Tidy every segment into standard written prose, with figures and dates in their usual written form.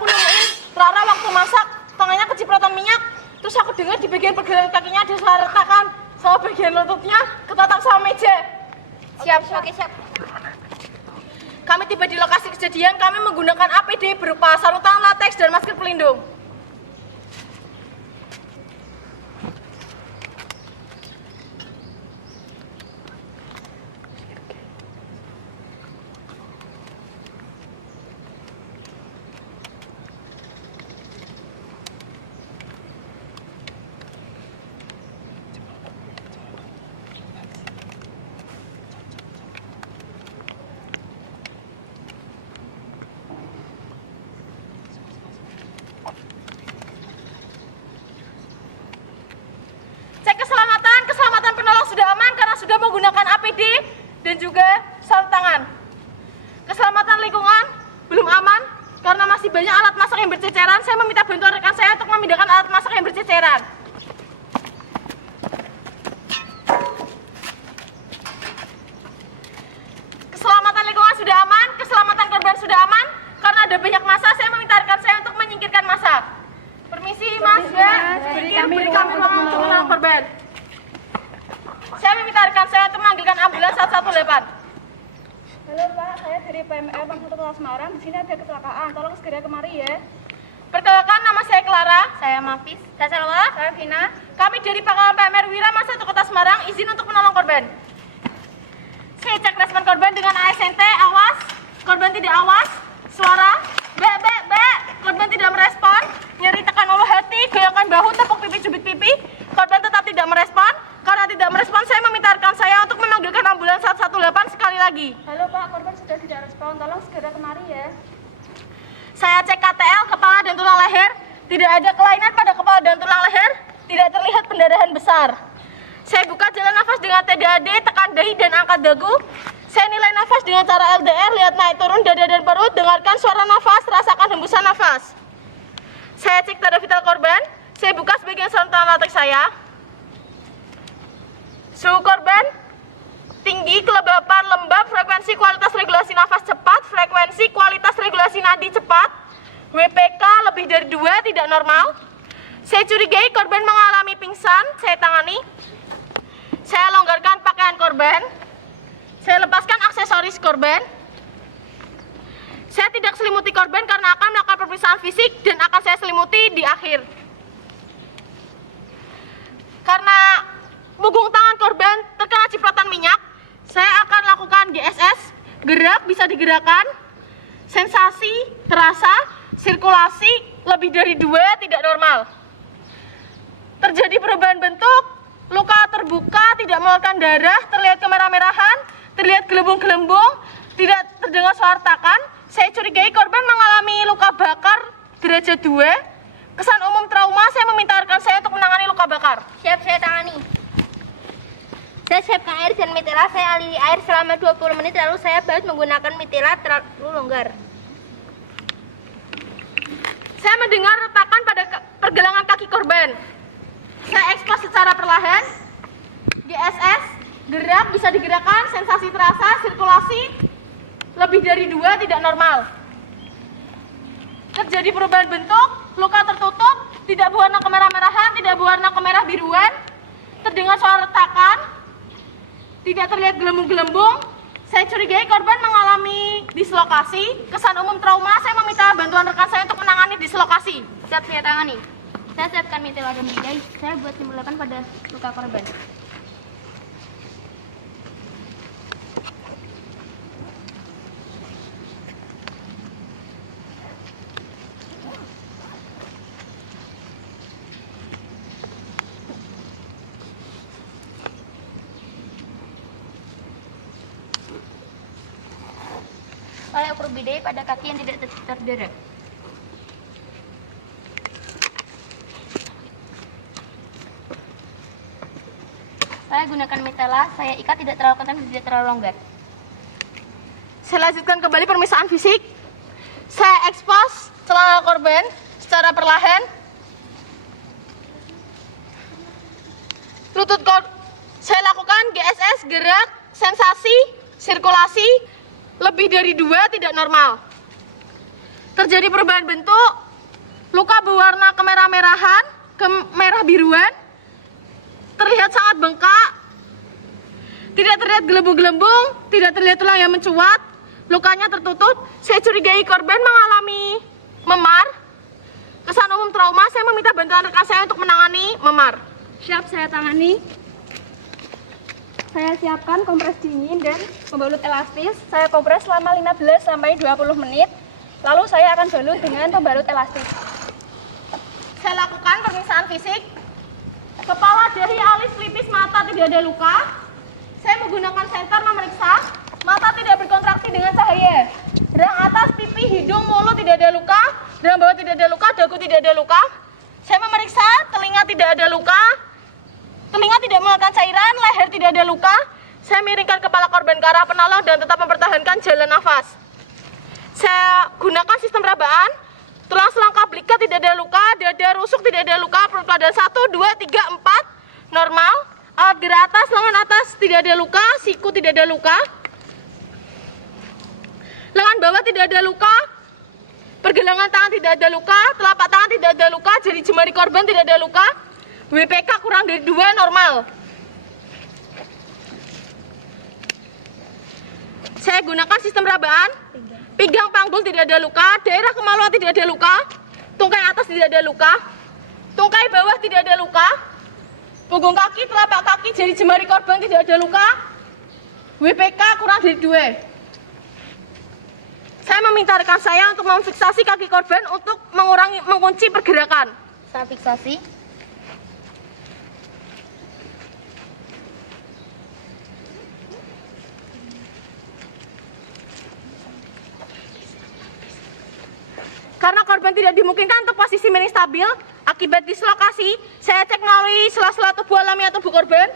aku nemuin Rara waktu masak tangannya kecipratan minyak. Terus aku dengar di bagian pergelangan kakinya ada salah retakan, sama bagian lututnya ketatap sama meja. Siap, oke siap. Kami tiba di lokasi kejadian, kami menggunakan APD berupa sarung tangan latex dan masker pelindung. Keselamatan penolong sudah aman karena sudah menggunakan APD dan juga sarung tangan. Keselamatan lingkungan belum aman karena masih banyak alat masak yang berceceran. Saya meminta bantuan rekan saya untuk memindahkan alat masak yang berceceran. Keselamatan lingkungan sudah aman, keselamatan korban sudah aman karena ada banyak massa. Saya meminta rekan saya untuk menyingkirkan massa. Permisi Mas, ya, beri kami ruang untuk menolong korban. Saya meminta rekan saya untuk memanggilkan ambulans 118. Halo Pak, saya dari PMR Bang 1 Kota Semarang. Di sini ada kecelakaan, tolong segera kemari ya. Perkenalkan, nama saya Clara. Saya Mafis. Saya Salwa. Saya Vina. Kami dari Pangkalan PMR Wirama 1 Kota Semarang, izin untuk menolong korban. Saya cek respon korban dengan ASNT, awas. Korban tidak awas. Suara, be. Korban tidak merespon. Nyeri tekan ulu hati, goyangkan bahu, tepuk pipi, cubit pipi. Korban tetap tidak merespon. Karena tidak merespon, saya meminta rekan saya untuk memanggilkan ambulans 118 sekali lagi. Halo Pak, korban sudah tidak respon, tolong segera kemari ya. Saya cek KTL, kepala dan tulang leher. Tidak ada kelainan pada kepala dan tulang leher. Tidak terlihat pendarahan besar. Saya buka jalan nafas dengan TDAD, tekan dahi dan angkat dagu. Saya nilai nafas dengan cara LDR, lihat naik turun dada dan perut. Dengarkan suara nafas, rasakan hembusan nafas. Saya cek tanda vital korban. Saya buka sebagian sarung tangan latex saya. Suhu korban tinggi, kelembapan, lembab, frekuensi kualitas regulasi nafas cepat, frekuensi kualitas regulasi nadi cepat, WPK lebih dari 2 tidak normal. Saya curigai korban mengalami pingsan, saya tangani. Saya longgarkan pakaian korban. Saya lepaskan aksesoris korban. Saya tidak selimuti korban karena akan melakukan pemeriksaan fisik dan akan saya selimuti di akhir. Karena punggung tangan korban terkena cipratan minyak, saya akan lakukan GSS, gerak bisa digerakkan, sensasi terasa, sirkulasi lebih dari 2 tidak normal. Terjadi perubahan bentuk, luka terbuka, tidak mengeluarkan darah, terlihat kemerah-merahan, terlihat gelembung-gelembung, tidak terdengar suara retakan. Saya curigai korban mengalami luka bakar derajat 2. Kesan umum trauma, saya meminta rekan saya untuk menangani luka bakar. Siap, saya tangani. Saya siapkan air dan mitela, saya aliri air selama 20 menit, lalu saya baut menggunakan mitela terlalu longgar. Saya mendengar retakan pada pergelangan kaki korban. Saya ekspos secara perlahan. GSS, gerak bisa digerakkan, sensasi terasa, sirkulasi lebih dari 2 tidak normal. Terjadi perubahan bentuk, luka tertutup, tidak berwarna kemerah-merahan, tidak berwarna kemerah biruan, terdengar suara retakan, tidak terlihat gelembung-gelembung. Saya curigai korban mengalami dislokasi. Kesan umum trauma, saya meminta bantuan rekan saya untuk menangani dislokasi. Siap, saya tangani. Saya siapkan mitela dan bidai, saya buat simulakan pada luka korban. Saya ukur bidai pada kaki yang tidak terdera. Saya gunakan mitela, saya ikat tidak terlalu kencang dan tidak terlalu longgar. Saya lanjutkan kembali pemeriksaan fisik. Saya ekspos celana korban secara perlahan. Lutut saya lakukan GSS, gerak, sensasi, sirkulasi lebih dari 2 tidak normal. terjadi perubahan bentuk, luka berwarna kemerah-merahan, kemerah biruan, terlihat sangat bengkak, tidak terlihat gelembung-gelembung, tidak terlihat tulang yang mencuat, lukanya tertutup. Saya curigai korban mengalami memar. Kesan umum trauma, saya meminta bantuan rekan saya untuk menangani memar. Siap, saya tangani. Saya siapkan kompres dingin dan pembalut elastis. Saya kompres selama 15 sampai 20 menit. Lalu saya akan balut dengan pembalut elastis. Saya lakukan pemeriksaan fisik. Kepala, dahi, alis, pelipis, mata tidak ada luka. Saya menggunakan senter memeriksa. Mata tidak berkontraksi dengan cahaya. Rahang atas, pipi, hidung, mulut tidak ada luka. Rahang bawah tidak ada luka, dagu tidak ada luka. Saya memeriksa, telinga tidak ada luka. Telinga tidak mengeluarkan cairan, leher tidak ada luka. Saya miringkan kepala korban ke arah penolong dan tetap mempertahankan jalan nafas. Saya gunakan sistem rabaan. Tulang selangkah belika tidak ada luka, dada rusuk tidak ada luka, perut keadaan 1, 2, 3, 4 normal. Alat gerak atas, lengan atas tidak ada luka, siku tidak ada luka. Lengan bawah tidak ada luka, pergelangan tangan tidak ada luka, telapak tangan tidak ada luka, jari jemari korban tidak ada luka. WPK kurang dari 2 normal. Saya gunakan sistem rabaan. Pinggang panggul tidak ada luka, daerah kemaluan tidak ada luka, tungkai atas tidak ada luka, tungkai bawah tidak ada luka, punggung kaki, telapak kaki, jari jemari korban tidak ada luka. WPK kurang dari 2. Saya meminta rekan saya untuk memfiksasi kaki korban untuk mengunci pergerakan. Saya fiksasi. Karena korban tidak dimungkinkan untuk posisi miring stabil, akibat dislokasi, saya cek melalui sela-sela tubuh alamiah tubuh korban,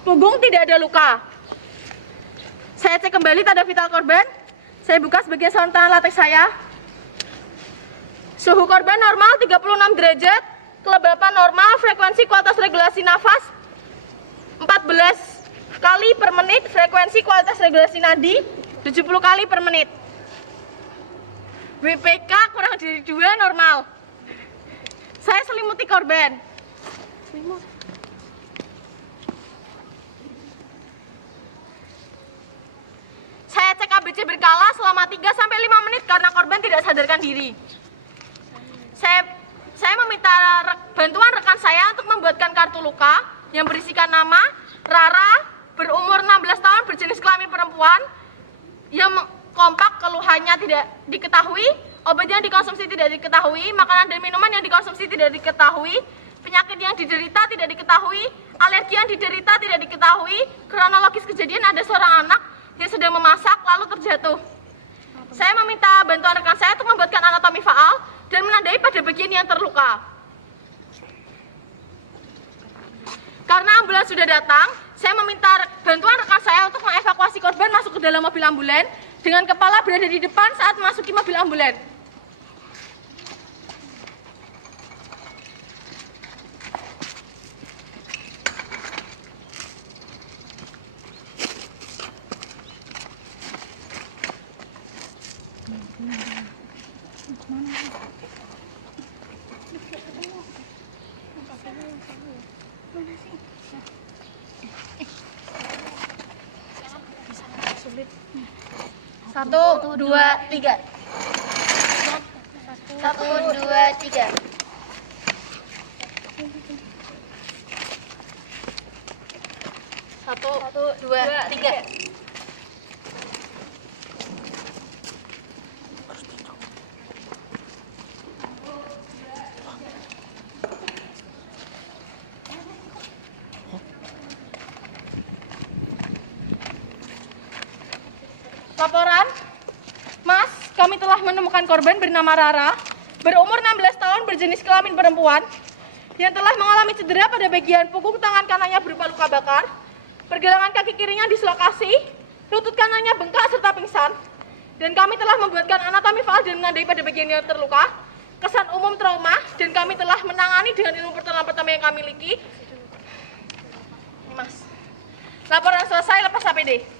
punggung tidak ada luka. Saya cek kembali tanda vital korban, saya buka sebagian sarung tangan latex saya. Suhu korban normal 36 derajat, kelembapan normal, frekuensi kualitas regulasi nafas 14 kali per menit, frekuensi kualitas regulasi nadi 70 kali per menit. WPK kurang dari 2 normal. Saya selimuti korban. Saya cek ABC berkala selama 3-5 menit karena korban tidak sadarkan diri. Saya meminta bantuan rekan saya untuk membuatkan kartu luka yang berisikan nama Rara, berumur 16 tahun, berjenis kelamin perempuan, yang kompak, keluhannya tidak diketahui, obat yang dikonsumsi tidak diketahui, makanan dan minuman yang dikonsumsi tidak diketahui, penyakit yang diderita tidak diketahui, alergi yang diderita tidak diketahui, kronologis kejadian ada seorang anak yang sedang memasak lalu terjatuh. Saya meminta bantuan rekan saya untuk membuatkan anatomi faal dan menandai pada bagian yang terluka. Karena ambulans sudah datang, saya meminta bantuan rekan saya untuk mengevakuasi korban masuk ke dalam mobil ambulan dengan kepala berada di depan saat memasuki mobil ambulan. Satu, dua, tiga. 1, 2, 3. Satu, dua, tiga. Laporan, Mas, kami telah menemukan korban bernama Rara, berumur 16 tahun, berjenis kelamin perempuan, yang telah mengalami cedera pada bagian punggung tangan kanannya berupa luka bakar, pergelangan kaki kirinya dislokasi, lutut kanannya bengkak serta pingsan, dan kami telah membuatkan anatomi faal dan menandai pada bagian yang terluka, kesan umum trauma, dan kami telah menangani dengan ilmu pertolongan pertama yang kami miliki. Mas, laporan selesai, lepas APD.